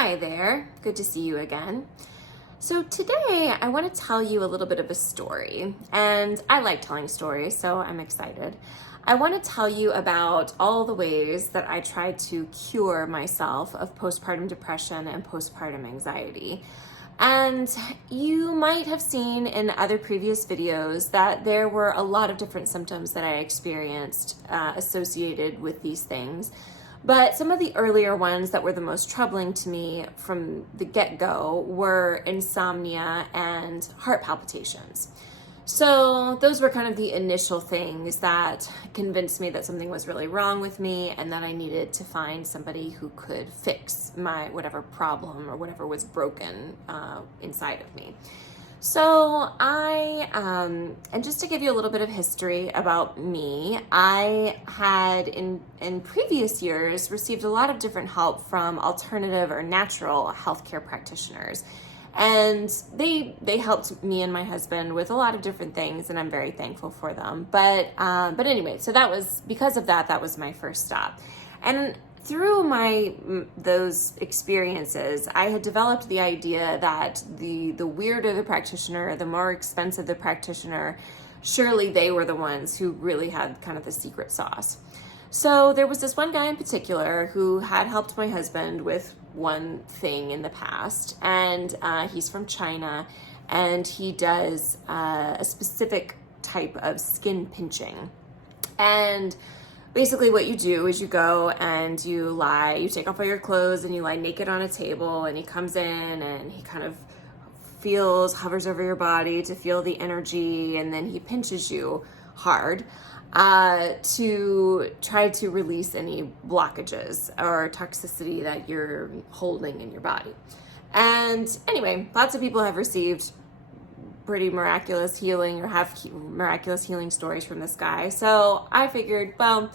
Hi there, good to see you again. So today I want to tell you a little bit of a story, and I like telling stories, so I'm excited. I want to tell you about all the ways that I tried to cure myself of postpartum depression and postpartum anxiety. And you might have seen in other previous videos that there were a lot of different symptoms that I experienced associated with these things. But some of the earlier ones that were the most troubling to me from the get-go were insomnia and heart palpitations. So those were kind of the initial things that convinced me that something was really wrong with me and that I needed to find somebody who could fix my whatever problem or whatever was broken inside of me. So and just to give you a little bit of history about me, I had in previous years received a lot of different help from alternative or natural healthcare practitioners. And they helped me and my husband with a lot of different things, and I'm very thankful for them. But anyway, so that was, because of that, that was my first stop. And through those experiences, I had developed the idea that the weirder the practitioner, the more expensive the practitioner, surely they were the ones who really had kind of the secret sauce. So there was this one guy in particular who had helped my husband with one thing in the past, and he's from China, and he does a specific type of skin pinching. And basically what you do is you go and you take off all your clothes and you lie naked on a table, and he comes in and he kind of hovers over your body to feel the energy, and then he pinches you hard to try to release any blockages or toxicity that you're holding in your body. And anyway, lots of people have received pretty miraculous healing or have miraculous healing stories from this guy. So I figured, well,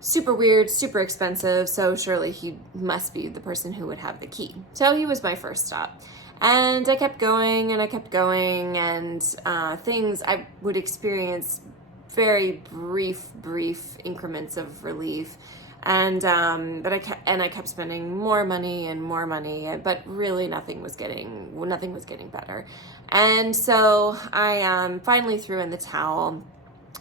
super weird, super expensive, so surely he must be the person who would have the key. So he was my first stop. And I kept going and I kept going, and things I would experience very brief increments of relief, and but I kept spending more money, but really nothing was getting better. And so I finally threw in the towel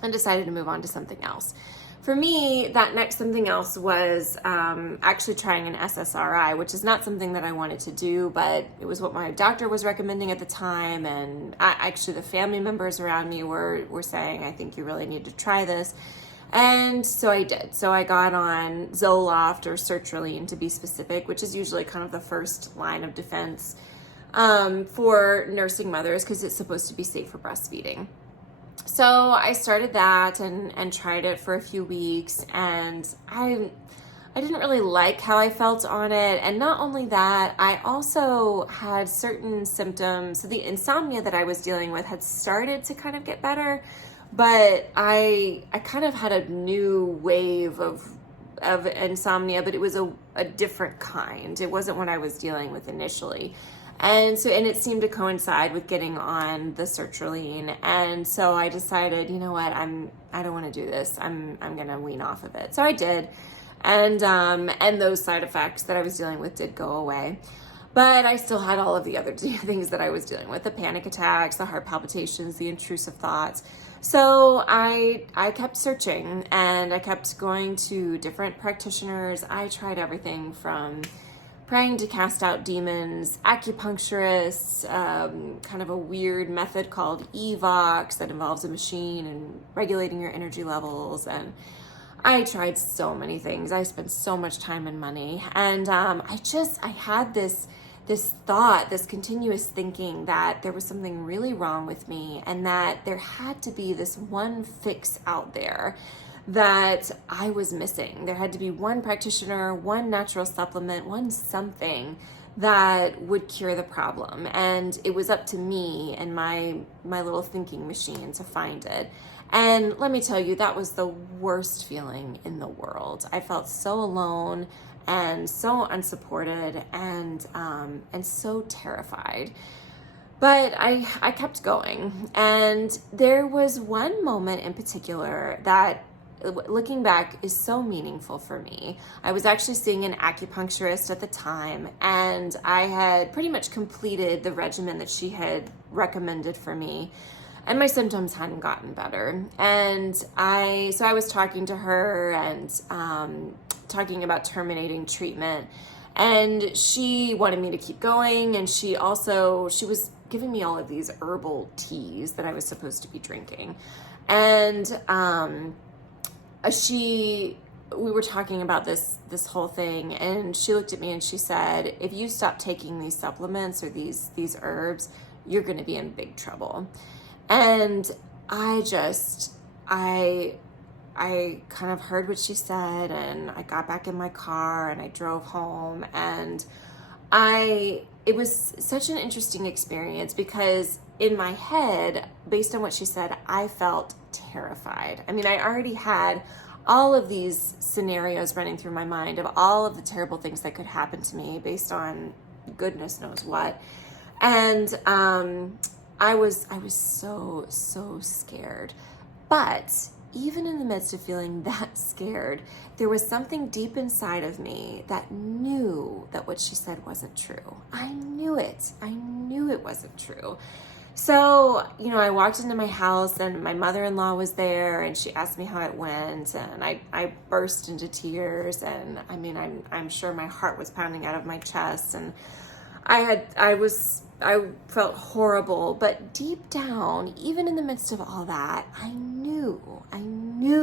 and decided to move on to something else. For me, that next something else was actually trying an SSRI, which is not something that I wanted to do, but it was what my doctor was recommending at the time. And actually the family members around me were saying, I think you really need to try this. And so I did. So I got on Zoloft, or sertraline to be specific, which is usually kind of the first line of defense for nursing mothers, because it's supposed to be safe for breastfeeding. So I started that and tried it for a few weeks, and I didn't really like how I felt on it. And not only that, I also had certain symptoms. So the insomnia that I was dealing with had started to kind of get better, but I kind of had a new wave of insomnia, but it was a different kind. It wasn't what I was dealing with initially. And it seemed to coincide with getting on the sertraline. And so I decided, you know what, I don't want to do this. I'm going to wean off of it. So I did. And those side effects that I was dealing with did go away. But I still had all of the other things that I was dealing with, the panic attacks, the heart palpitations, the intrusive thoughts. So I kept searching, and I kept going to different practitioners. I tried everything from praying to cast out demons, acupuncturists, kind of a weird method called EVOX that involves a machine and regulating your energy levels. And I tried so many things. I spent so much time and money. And I had this thought, this continuous thinking that there was something really wrong with me, and that there had to be this one fix out there that I was missing. There had to be one practitioner, one natural supplement, one something that would cure the problem. And it was up to me and my little thinking machine to find it. And let me tell you, that was the worst feeling in the world. I felt so alone and so unsupported and so terrified. But I kept going. And there was one moment in particular that looking back, is so meaningful for me. I was actually seeing an acupuncturist at the time, and I had pretty much completed the regimen that she had recommended for me, and my symptoms hadn't gotten better. And I was talking to her and talking about terminating treatment, and she wanted me to keep going, and she was giving me all of these herbal teas that I was supposed to be drinking. And we were talking about this whole thing, and she looked at me and she said, if you stop taking these supplements or these herbs, you're going to be in big trouble. And I kind of heard what she said, and I got back in my car and I drove home, and it was such an interesting experience because in my head, based on what she said, I felt terrified. I mean, I already had all of these scenarios running through my mind of all of the terrible things that could happen to me based on goodness knows what. And I was so scared. But even in the midst of feeling that scared, there was something deep inside of me that knew that what she said wasn't true. I knew it. I knew it wasn't true. So, I walked into my house, and my mother-in-law was there, and she asked me how it went, and I burst into tears, and I mean, I'm sure my heart was pounding out of my chest, and I felt horrible, but deep down, even in the midst of all that, I knew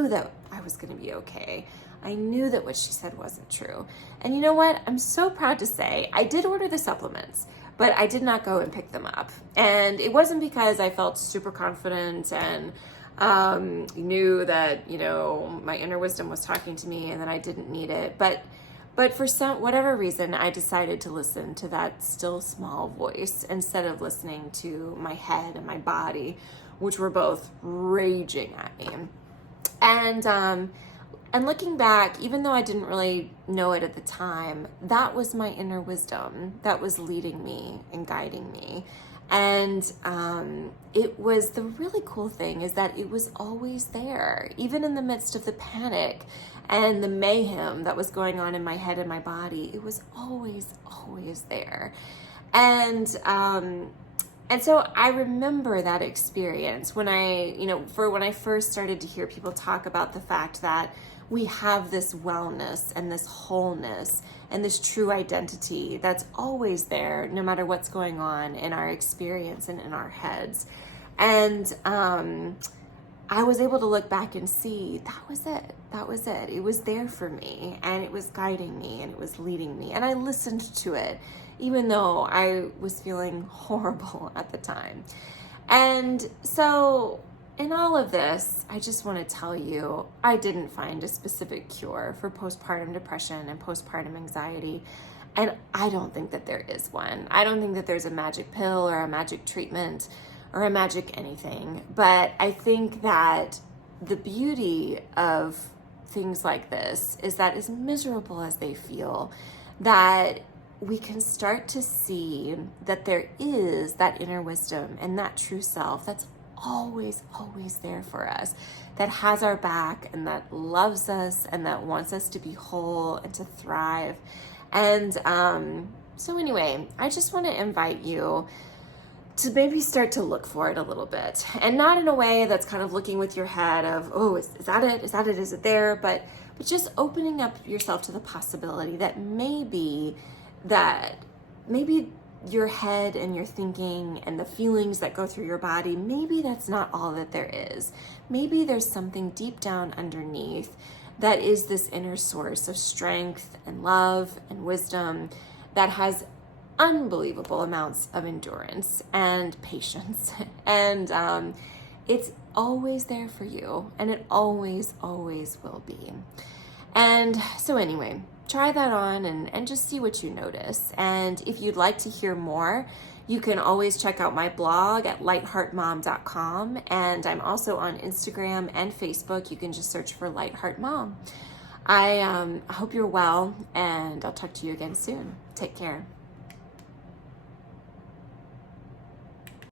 that I was going to be okay. I knew that what she said wasn't true. And you know what? I'm so proud to say I did order the supplements, but I did not go and pick them up. And it wasn't because I felt super confident and knew that, my inner wisdom was talking to me and that I didn't need it. But for whatever reason, I decided to listen to that still small voice instead of listening to my head and my body, which were both raging at me. And looking back, even though I didn't really know it at the time, that was my inner wisdom that was leading me and guiding me. And it was, the really cool thing is that it was always there, even in the midst of the panic and the mayhem that was going on in my head and my body. It was always there. And so I remember that experience when when I first started to hear people talk about the fact that we have this wellness and this wholeness and this true identity that's always there, no matter what's going on in our experience and in our heads. And I was able to look back and see that was it. It was there for me, and it was guiding me, and it was leading me. And I listened to it, even though I was feeling horrible at the time. And so in all of this, I just want to tell you, I didn't find a specific cure for postpartum depression and postpartum anxiety. And I don't think that there is one. I don't think that there's a magic pill or a magic treatment or a magic anything. But I think that the beauty of things like this is that, as miserable as they feel, that we can start to see that there is that inner wisdom and that true self that's always there for us, that has our back and that loves us and that wants us to be whole and to thrive. And so anyway, I just want to invite you to maybe start to look for it a little bit, and not in a way that's kind of looking with your head of, oh, is that it? Is that it? Is it there? But just opening up yourself to the possibility that maybe your head and your thinking and the feelings that go through your body, maybe that's not all that there is. Maybe there's something deep down underneath that is this inner source of strength and love and wisdom that has unbelievable amounts of endurance and patience. And it's always there for you, and it always will be. And so anyway, try that on and just see what you notice. And if you'd like to hear more, you can always check out my blog at lightheartmom.com. And I'm also on Instagram and Facebook. You can just search for Lightheart Mom. I hope you're well, and I'll talk to you again soon. Take care.